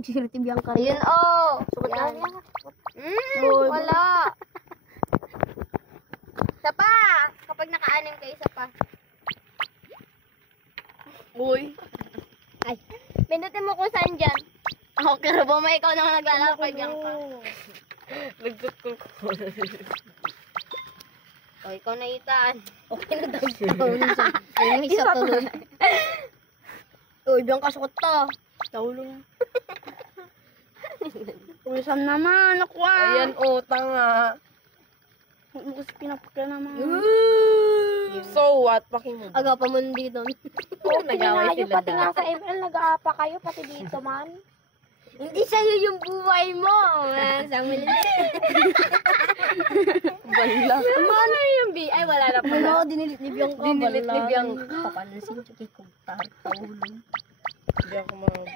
Nagsisirti Bianca. Ayun, oh. Sukat Yan. na niya. Wala. Isa pa. Kapag naka-anim ka, isa pa. Uy. Ay. Pindutin mo kung saan dyan. Okay, Roboma, ikaw naman naglalakad yan ka. Nagtutol ko. O, ikaw na itaan. Okay na daw. Yung isa tuloy. Uy, Bianca, sukat to. Taulong. Ulisan naman, ako Ayan, tanga. Bukas pinapakla naman. So what? Pakinggan. Aga pa mo dito. Nag-away sila Pati nga sa ML, nag-aapa kayo, pati dito man. Hindi sa'yo yung buhay mo. Sa muli. Bala. Ano yung B? Ay, wala na pala. Ano, dinilit ni Bianca. Dinilit ni Bianca. Papansin siya kay Kugtar. Taulong. Hindi ako mag-